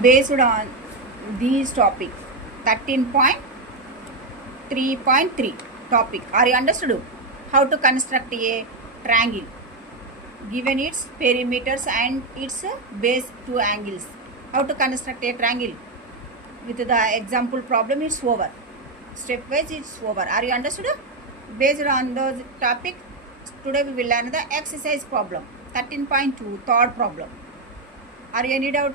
based on these topics. 13.3.3 topic. Are you understood? How to construct a triangle given its perimeters and its base two angles. How to construct a triangle with the example problem. It's over. Step wise it's over. Are you understood? Based on those topic, today we will learn the exercise problem 13.2 third problem. Are you any doubt?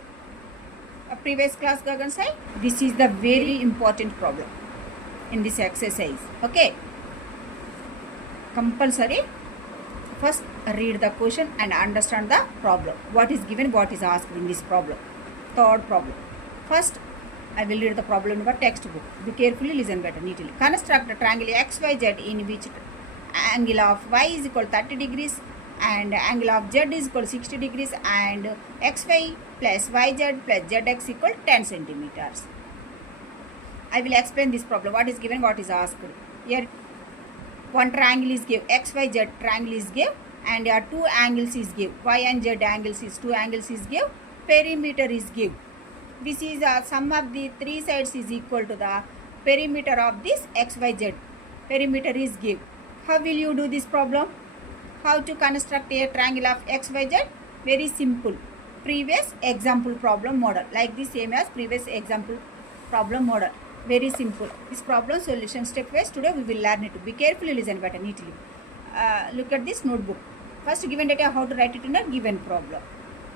Previous class Gagan sai, this is the very important problem in this exercise. Okay, compulsory first read the question and understand the problem, what is given, what is asked in this problem. Third problem, first I will read the problem in the textbook. Be carefully, listen better, neatly. Construct a triangle XYZ in which angle of y is equal to 30 degrees and angle of z is equal to 60 degrees and xy plus yz plus zx equal to 10 centimeters. I will explain this problem. What is given, what is asked. Here one triangle is given, XYZ triangle is given, and here two angles is given, y and z angles is two angles is given, perimeter is given. This is sum of the three sides is equal to the perimeter of this XYZ. Perimeter is given. How will you do this problem? How to construct a triangle of XYZ? Very simple. Previous example problem model. Like the same as previous example problem model. Very simple. This problem solution step wise today we will learn it. Be carefully, listen better, neatly. Look at this notebook. First given data, how to write it in a given problem.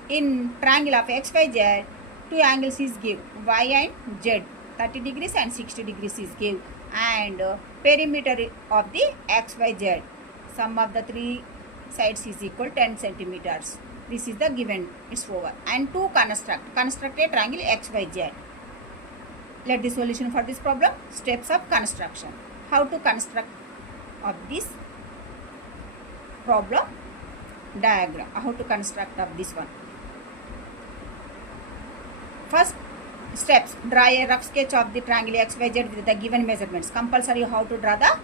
In triangle of XYZ, two angles is given, y and z, 30 degrees and 60 degrees is given, and perimeter of the XYZ, sum of the three sides is equal 10 centimeters. This is the given, it's over. And to construct a triangle XYZ. Let the solution for this problem. Steps of construction. How to construct of this problem diagram. How to construct of this one. First steps, draw a rough sketch of the triangle XYZ with the given measurements. Compulsory how to draw the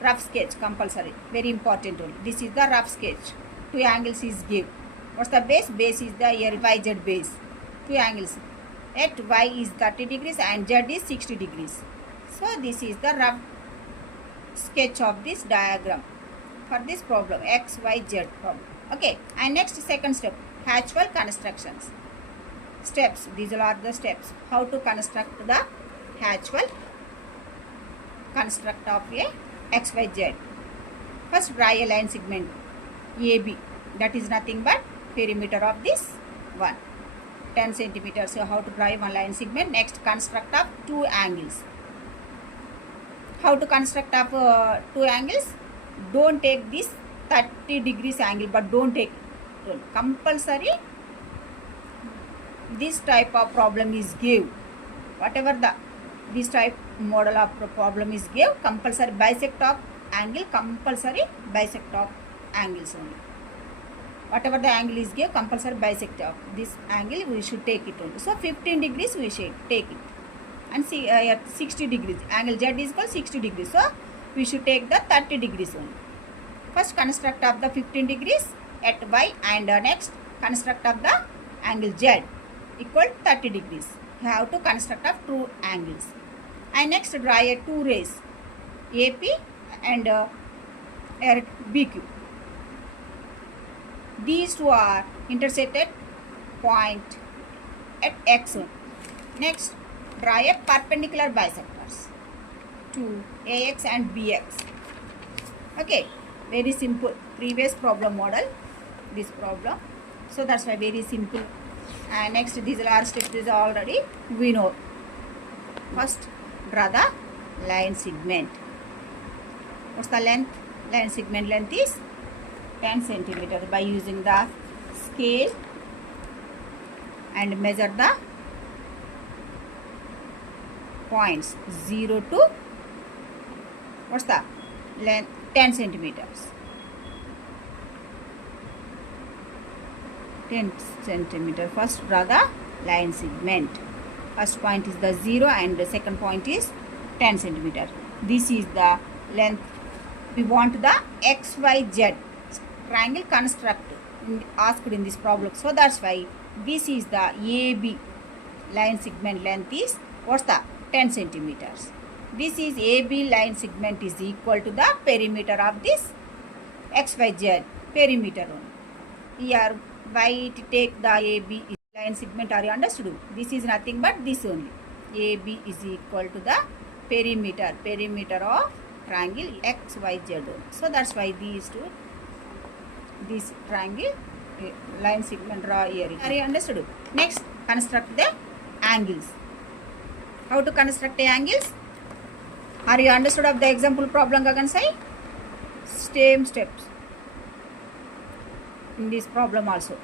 rough sketch. Compulsory. Very important only. This is the rough sketch. Two angles is given. What's the base? Base is the here YZ base. Two angles. At y is 30 degrees and z is 60 degrees. So this is the rough sketch of this diagram for this problem, XYZ problem. Okay, and next second step, hatchwell constructions. Steps, these are the steps. How to construct the hatchwell construct of a XYZ. First draw a line segment AB, that is nothing but perimeter of this one, 10 centimeters. So how to draw one line segment. Next, construct of two angles. How to construct of two angles? Don't take this 30 degrees angle, but don't take it. Compulsory this type of problem is give. Whatever the this type model of problem is give, compulsory bisect of angle, compulsory bisect of angles only. Whatever the angle is give, compulsory bisect of this angle we should take it only. So 15 degrees we should take it, and see at 60 degrees angle Z is equal 60 degrees. So we should take the 30 degrees only. First construct of the 15 degrees at y, and next construct of the angle Z equal 30 degrees. You have to construct of two angles. And next draw a two rays AP and BQ. These two are intersected point at X1. Next, draw a perpendicular bisectors to AX and BX. Okay, very simple. Previous problem model, this problem. So that's why very simple. And next, these are steps. These are already we know. First, draw the line segment. What's the length? Line segment length is 10 centimeters. By using the scale and measure the points 0 to what's the length? 10 centimeters. 10 centimeter. First draw the line segment. First point is the 0 and the second point is 10 centimeter. This is the length. We want the XYZ triangle construct asked in this problem. So that's why this is the AB line segment length is what's the 10 centimeters. This is AB line segment is equal to the perimeter of this XYZ perimeter only. Here why it take the AB line segment, are you understood? This is nothing but this only. AB is equal to the perimeter of triangle XYZ. So that's why these two, this triangle line segment draw here. Are you understood? Next, construct the angles. How to construct the angles? Are you understood of the example problem Gagan say? Same steps in this problem also.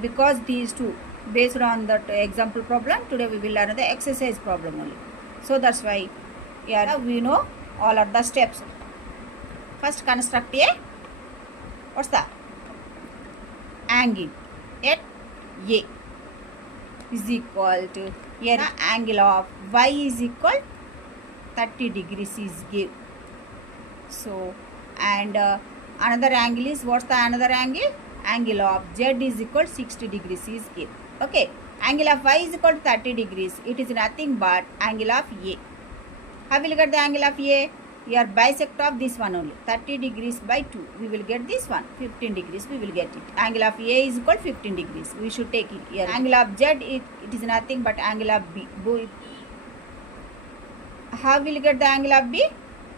Because these two based on that example problem, today we will learn the exercise problem only. So that's why here we know all of the steps. First construct a, what's the angle at A is equal to, here the angle of Y is equal 30 degrees is give. So and another angle is, what's the another angle? Angle of Z is equal 60 degrees is give. Okay, angle of Y is equal to 30 degrees. It is nothing but angle of A. How will get the angle of A? Here bisect of this one only. 30 degrees by 2. We will get this one. 15 degrees we will get it. Angle of A is equal to 15 degrees. We should take it here. Angle of Z, it is nothing but angle of B. How will get the angle of B?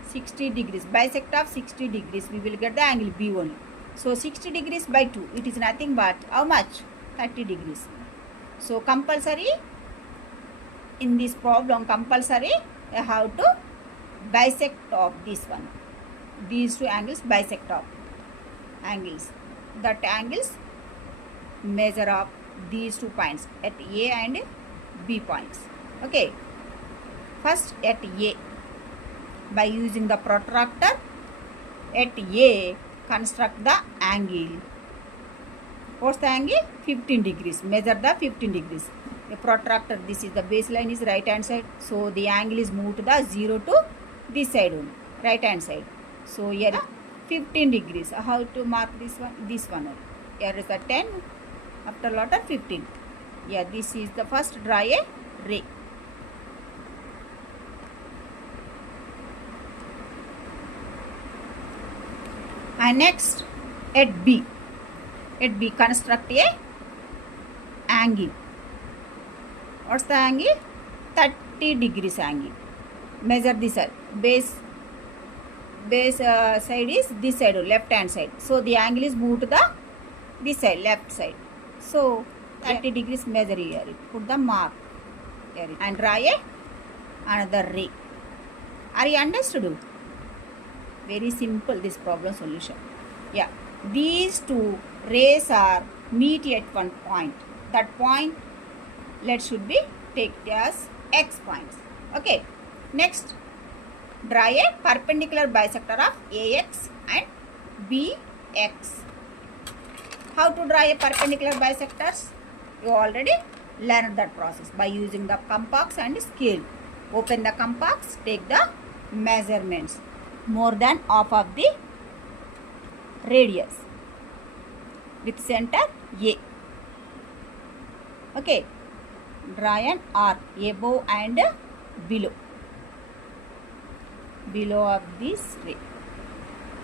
60 degrees. Bisect of 60 degrees. We will get the angle B only. So 60 degrees by 2. It is nothing but how much? 30 degrees. So compulsory in this problem, compulsory how to bisect of this one. These two angles bisect of angles. That angles measure of these 2 points at A and B points. Okay. First at A, by using the protractor at A, construct the angle. What's the angle? 15 degrees. Measure the 15 degrees. A protractor, this is the baseline is right hand side. So the angle is moved to the 0 to this side only, right hand side. So here 15 degrees. How to mark this one? This one only. Here is the 10. After lot of 15. Yeah, this is the first, draw a ray. And next at B. At B, construct a angle. What's the angle? 30 degrees angle. Measure this side. Base side is this side, left hand side. So the angle is moved to the this side, left side. So 30 degrees measure here. Put the mark here and draw a another ray. Are you understood? Very simple this problem solution. Yeah, these two rays are meet at one point. That point let should be taken as X points. Okay. Next, draw a perpendicular bisector of AX and BX. How to draw a perpendicular bisectors? You already learned that process by using the compass and scale. Open the compass, take the measurements. More than half of the radius with center A. Okay. Draw an arc above and below of this ray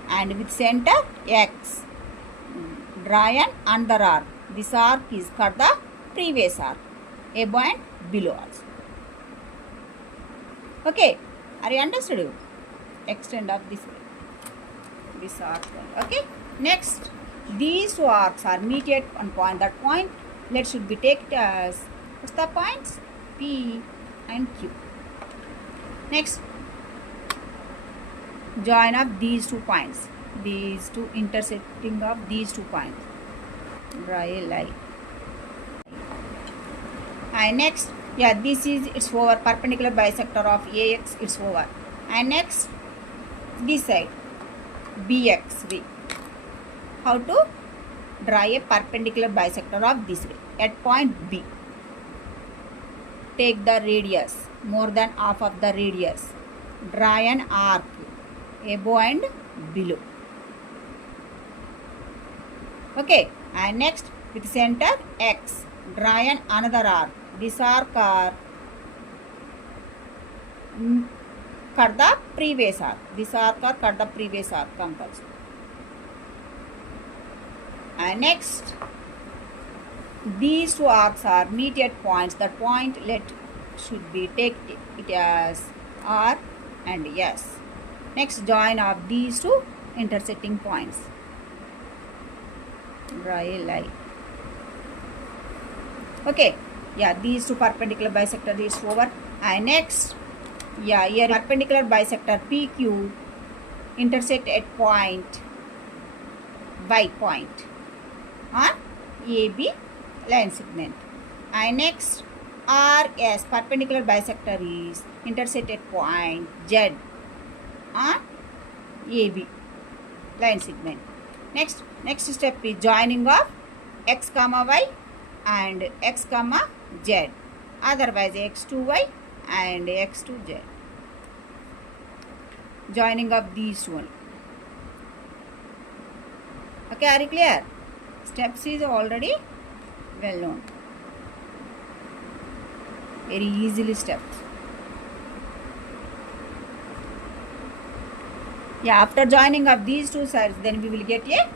and with center X. Draw an under arc. This arc is for the previous arc, above and below also. Okay, are you understood? Extend of this way, this arc. Okay. Next, these two arcs are meet at one point. That point let should be taken as, what's the points? P and Q. Next, join up these 2 points, these two intersecting of these 2 points. Draw a line. And next, yeah, this is it's over, perpendicular bisector of AX, it's over. And next, this side BX ray. How to draw a perpendicular bisector of this ray at point B. Take the radius, more than half of the radius. Draw an arc above and below. Okay, and next with center X, draw an another arc This arc are cut the previous arc. This arc or cut the previous arc compulsory. And next, these two arcs are meet at points. That point let should be take it as R and S. Next, join of these two intersecting points. Draw a line. Okay. Yeah, these two perpendicular bisector is over. And next, yeah, here perpendicular bisector PQ intersect at point Y point on AB line segment. And next, RS perpendicular bisector is intersect at point Z on AB line segment. Next step is joining of X comma Y and X comma Z, otherwise X to Y and X to Z. Joining of these two. Okay, are you clear? Steps is already well known. Very easily steps. Yeah, after joining of these two sides, then we will get a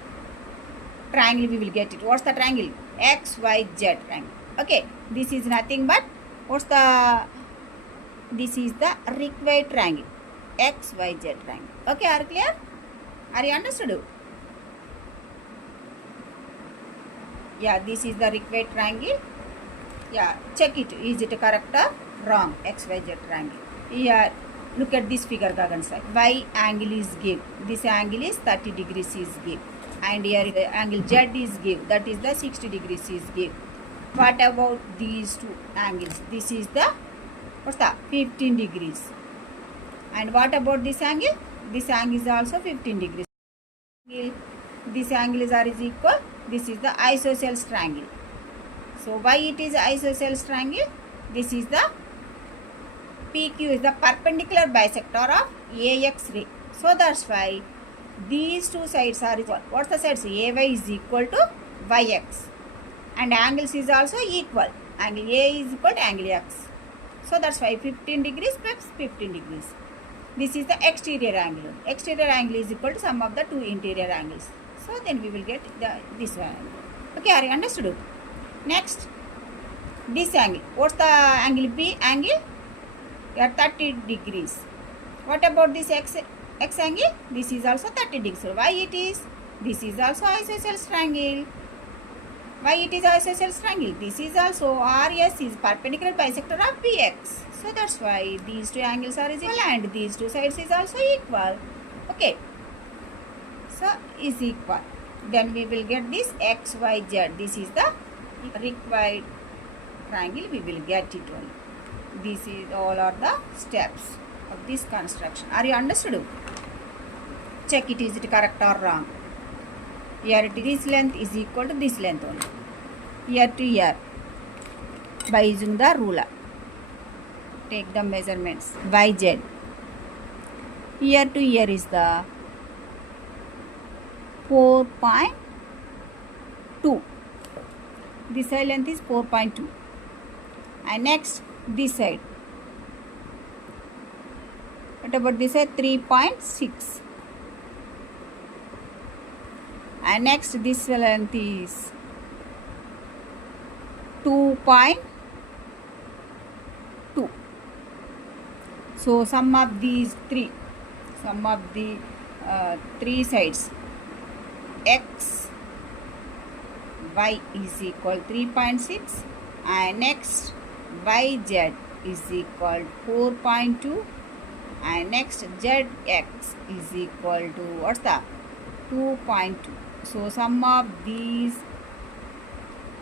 triangle. We will get it. What's the triangle? XYZ triangle. Okay, this is nothing but this is the required triangle. XYZ triangle. Okay, are you clear? Are you understood? Yeah, this is the required triangle. Yeah, check it. Is it correct or wrong? XYZ triangle. Yeah, look at this figure, Gagan side. Y angle is given. This angle is 30 degrees is given. And here the angle Z is given. That is the 60 degrees is given. What about these two angles? This is the 15 degrees. And what about this angle? This angle is also 15 degrees. This angle is R is equal. This is the isosceles triangle. So why it is isosceles triangle? This is the PQ is the perpendicular bisector of AX ray. So that's why these two sides are equal. What's the sides? AY is equal to YX. And angles is also equal. Angle A is equal to angle X. So that's why 15 degrees plus 15 degrees. This is the exterior angle. Exterior angle is equal to sum of the two interior angles. So then we will get this one. Okay, are you understood? Next, this angle. What's the angle B angle? Here 30 degrees. What about this X angle? This is also 30 degrees. So why it is? This is also isosceles triangle. Why it is isosceles triangle? This is also RS is perpendicular bisector of PX. So that's why these two angles are equal and these two sides is also equal. Okay. So is equal. Then we will get this XYZ. This is the required triangle. We will get it only. This is all are the steps of this construction. Are you understood? Check it. Is it correct or wrong? Here this length is equal to this length only. Here to here. By using the ruler. Take the measurements. YZ. Here to here is the 4.2. This side length is 4.2. And next, this side. What about this side? 3.6. And next, this length is 2.2. So sum of these three, sum of the three sides, X, Y is equal 3.6 and next YZ is equal 4.2 and next ZX is equal to what's that? 2.2. So sum of these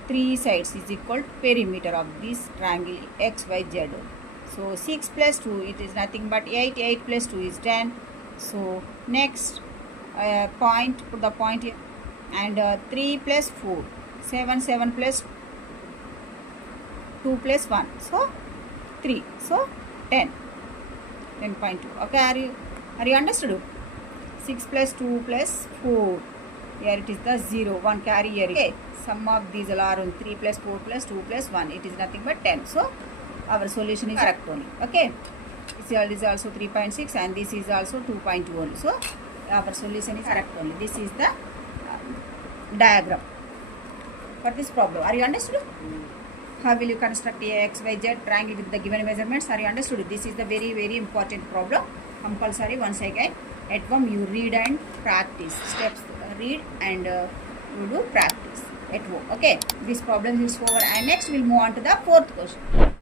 three sides is equal to perimeter of this triangle XYZ. So 6 plus 2 it is nothing but 8. 8 plus 2 is 10. So next point, put the point here, and 3 plus 4, 7. 7 plus 2 plus 1, so 3. So 10. 10.2. Okay, are you understood? 6 plus 2 plus 4 Here it is the 0, 1 carry here. Okay, sum of these all are 3 plus 4 plus 2 plus 1. It is nothing but 10. So our solution is correct only. Okay, this is also 3.6 and this is also 2.2 only. So our solution is correct only. This is the diagram for this problem. Are you understood? How will you construct a x, y, z triangle with the given measurements? Are you understood? This is the very important problem. Compulsory once again. At home you read and practice. Steps read and you do practice at home. Okay. This problem is over and next we'll move on to the fourth question.